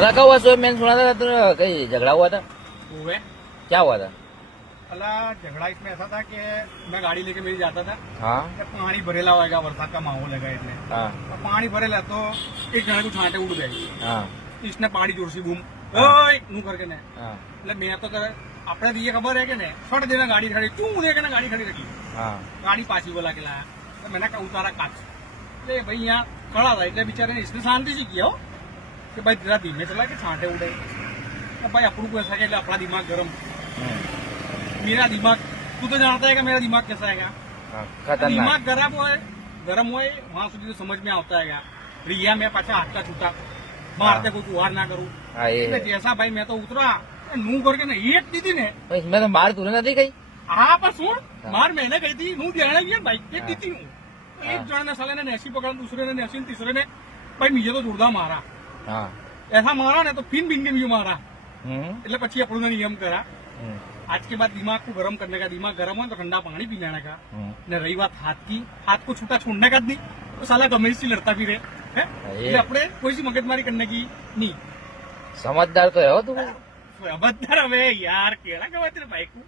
रखा हुआ सो मैंने सुना था तुमने कहीं झगड़ा हुआ था, हुए क्या हुआ था? अल्लाह झगड़ा इसमें ऐसा था कि मैं गाड़ी लेके मेरी जाता था, हाँ जब पानी भरेला होगा वरसाद का माहौल है એટલે हाँ પાણી ભરેલા તો એક જણા को છાંટે ઉડ ગઈ हाँ इसने पानी जोरसी बूम ओए નું करके ने हाँ એટલે મેં તો આપણે તો ये खबर है कि ने फट देना गाड़ी खड़ी तू देखे ना गाड़ी खड़ी रखी हाँ गाड़ी पाछी बोला के लाया तो मैंने कहा उतारा काच એટલે ભાઈ यहाँ खड़ा था એટલે बिचारे ने इसने शांति से किया हो कि भाई तेरा धीमे चला के छांटे उड़े तो भाई अपनों को ऐसा कि अपना दिमाग गर्म मेरा दिमाग तू तो जानता है कि मेरा दिमाग कैसा है हाँ, खतरनाक दिमाग गरम हो वहां સુધી तो समझ में आता है रिया में पाछा हाथ का छूटा मारते कोई वार ना करूं हाँ ये है। जैसा भाई मैं तो उतरा नू करके ने एक दी थी ने तो इसमें तो मार तूने नहीं गई? हाँ पर सुन मार मैंने गई थी नू देने गया बाइक एक दी थी एक जन ने साले ने नेसी पकड़ा दूसरे ने नेसी तीसरे ने भाई मुझे तो जोरदार मारा हाँ ऐसा मारा ने तो फिन बिन के मुझे मारा हम्म, એટલે પછી આપણો નિયમ કરા हम्म, आज के बाद दिमाग को गर्म करने का दिमाग गर्म हो तो ठंडा पानी पी लेने का हम्म। ने रही बात हाथ की हाथ को छूटा छोड़ने का नहीं तो साला गमे से लड़ता भी रहे है ये- अपने कोई सी मगजमारी करने की नहीं समझदार तो है हो तू। अबद्दर हमें यार केड़ा गवा तेरे भाई को